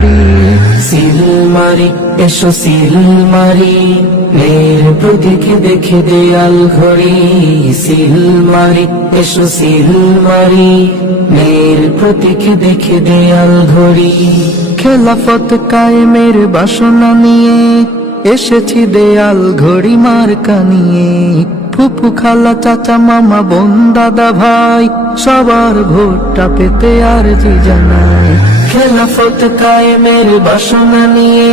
Seal মারি এসো seal মারি মেয়ের প্রতীক দেখে দেয়াল ঘড়ি। সিল মারি এসো সিল মারি মেয়ের প্রতীক দেখে দেয়াল ঘড়ি। খেলাফত কায়েমের বাসনা নিয়ে এসেছি দেয়াল ঘড়ি মার্কা নিয়ে। ফুফু খালা চাচা মামা বোন দাদা ভাই সবার ভোটটা পেতে আরজি জানাই। খেলাফত কায়েমের বাসনা নিয়ে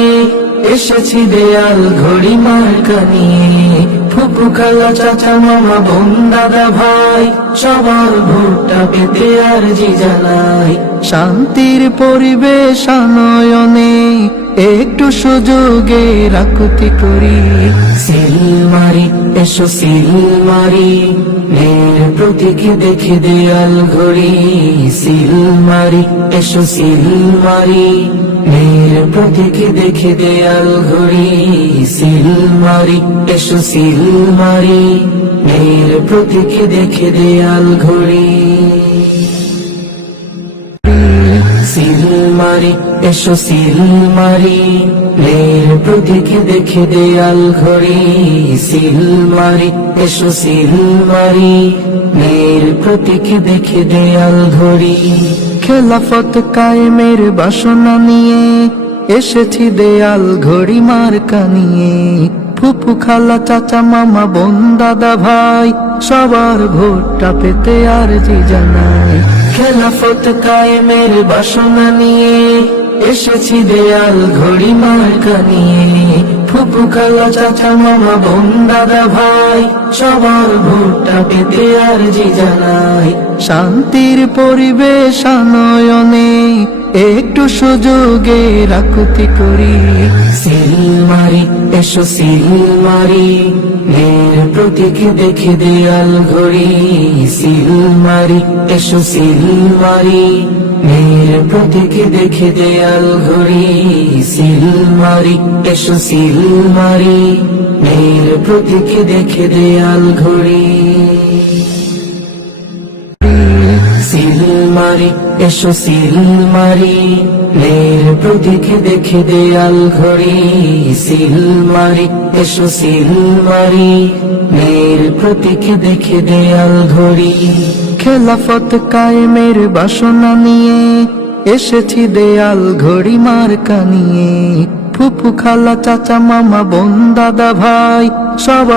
এসেছি দেয়াল ঘড়ি মার্কা নিয়ে। ফুফু খালা চাচা মামা বোন দাদা ভাই সবার ভোটটা পেতে আরজি জানাই। শান্তির পরিবেশ আনয়নে একটু সুযোগে রাকুতি করি। সিল মারি এসো সিল মারি মেয়ের প্রতীক দেখে দেয়াল ঘড়ি। সিল মারি এসো সিল মারি মেয়ের প্রতীক দেখে দেয়াল ঘড়ি। সিল মারি এসো সিল মারি মেয়ের প্রতীক দেখে দেয়াল ঘড়ি। সিল মারি এসো সিল মারি মেয়ের প্রতীক দেখে দেয়াল ঘড়ি। সিল মারি এসো সিল মারি মেয়ের প্রতীক দেখে দেয়াল ঘড়ি। খেলাফত কায়েমের বাসনা নিয়ে এসেছি দেয়াল ঘড়ি মার্কা নিয়ে। ফুফু খালা চাচা মামা বোন দাদা ভাই সবার ভোটটা পেতে আরজি জানাই। খেলাফত কায়েমের বাসনা নিয়ে এসেছি দেয়াল ঘড়ি মার্কা নিয়ে। ফুফু খালা চাচা মামা বোন দাদা ভাই সবার ভোটটা পেতে আরজি জানাই। শান্তির পরিবেশ আনয়নে একটু সুযোগে রাকুতি করি। সিল মারি এসো সিল মারি মেয়ের প্রতীক দেখে দেয়াল ঘড়ি। সিল মারি এসো সিল মারি মেয়ের প্রতীক দেখে দেয়াল ঘড়ি। সিল মারি এসো সিল মারি মেয়ের প্রতীক দেখে দেয়াল ঘড়ি। সিল মারি এসো সিল মারি মেয়ের প্রতীক দেখে দেয়াল ঘড়ি। সিল মারি এসো সিল মারি মেয়ের প্রতীক দেখে দেয়াল ঘড়ি। খেলাফত কায়েমের বাসনা নিয়ে এসেছি দেয়াল ঘড়ি মার্কা নিয়ে। ফুফু খালা চাচা মামা বোন দাদা ভাই সবার